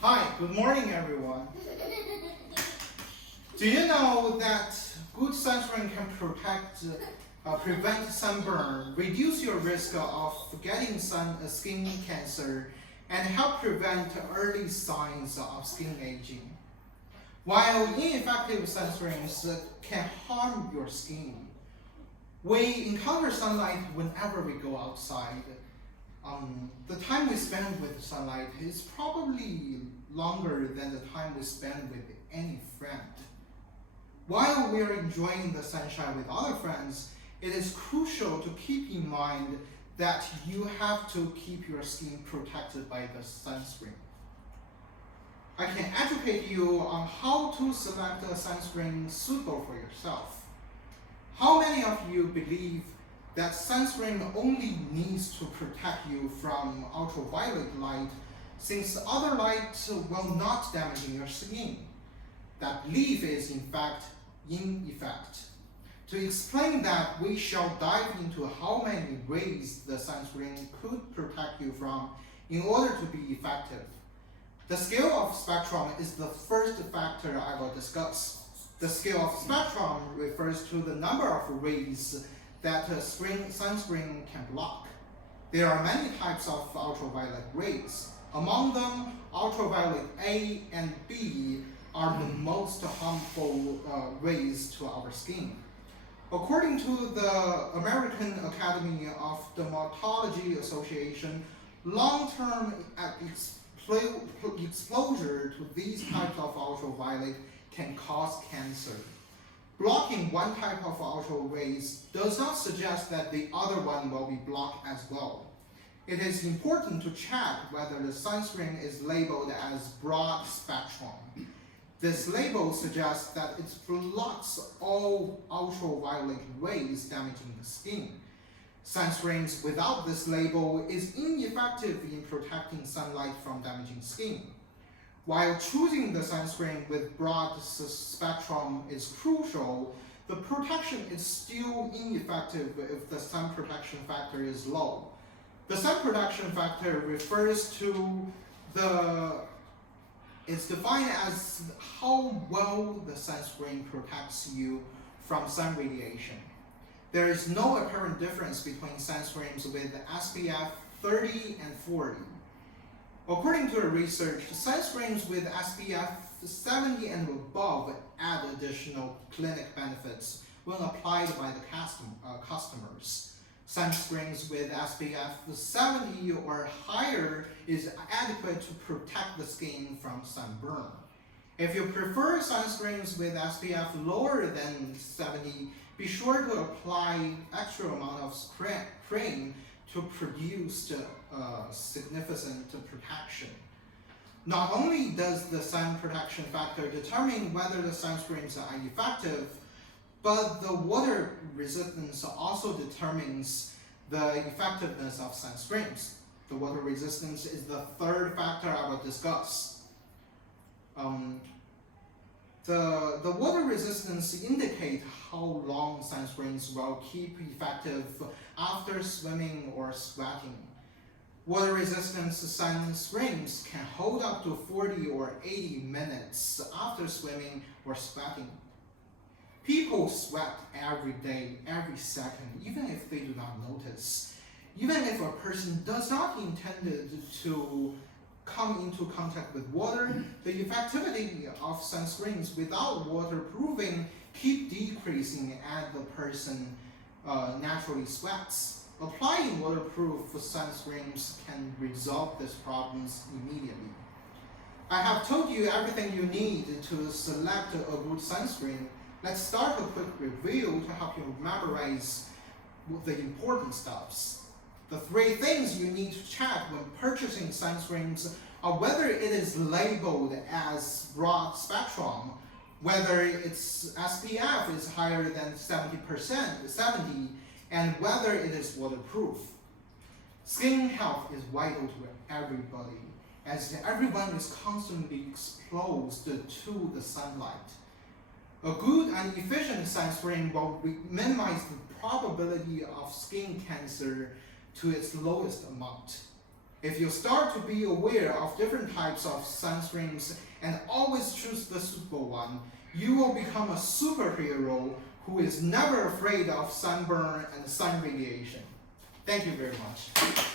Hi, good morning everyone. Do you know that good sunscreen can prevent sunburn, reduce your risk of getting skin cancer, and help prevent early signs of skin aging? While ineffective sunscreens can harm your skin, we encounter sunlight whenever we go outside. The time we spend with sunlight is probably longer than the time we spend with any friend. While we are enjoying the sunshine with other friends, it is crucial to keep in mind that you have to keep your skin protected by the sunscreen. I can educate you on how to select a sunscreen suitable for yourself. How many of you believe that sunscreen only needs to protect you from ultraviolet light, since other light will not damage your skin? That belief is in fact ineffect. To explain that, we shall dive into how many ways the sunscreen could protect you from in order to be effective. The scale of spectrum is the first factor I will discuss. The scale of spectrum refers to the number of rays that sunscreen can block. There are many types of ultraviolet rays. Among them, ultraviolet A and B are the most harmful rays to our skin. According to the American Academy of Dermatology Association, long-term exposure to these types of ultraviolet can cause cancer. Blocking one type of ultra rays does not suggest that the other one will be blocked as well. It is important to check whether the sunscreen is labeled as broad spectrum. This label suggests that it blocks all ultraviolet rays damaging the skin. Sunscreens without this label is ineffective in protecting sunlight from damaging skin. While choosing the sunscreen with broad spectrum is crucial, the protection is still ineffective if the sun protection factor is low. The sun protection factor refers to it's defined as how well the sunscreen protects you from sun radiation. There is no apparent difference between sunscreens with SPF 30 and 40. According to research, sunscreens with SPF 70 and above add additional clinic benefits when applied by the customers. Sunscreens with SPF 70 or higher is adequate to protect the skin from sunburn. If you prefer sunscreens with SPF lower than 70, be sure to apply extra amount of cream to produce significant protection. Not only does the sun protection factor determine whether the sunscreens are effective, but the water resistance also determines the effectiveness of sunscreens. The water resistance is the third factor I will discuss. The water resistance indicates how long sunscreens will keep effective after swimming or sweating. Water resistant sunscreens can hold up to 40 or 80 minutes after swimming or sweating. People sweat every day, every second, even if they do not notice. Even if a person does not intend to come into contact with water, the effectivity of sunscreens without waterproofing keep decreasing as the person naturally sweats. Applying waterproof sunscreens can resolve these problems immediately. I have told you everything you need to select a good sunscreen. Let's start a quick review to help you memorize the important stuffs. The three things you need to check when purchasing sunscreens are whether it is labeled as broad spectrum, whether its SPF is higher than 70%, and whether it is waterproof. Skin health is vital to everybody, as everyone is constantly exposed to the sunlight. A good and efficient sunscreen will minimize the probability of skin cancer to its lowest amount. If you start to be aware of different types of sunscreens and always choose the suitable one, you will become a superhero who is never afraid of sunburn and sun radiation. Thank you very much.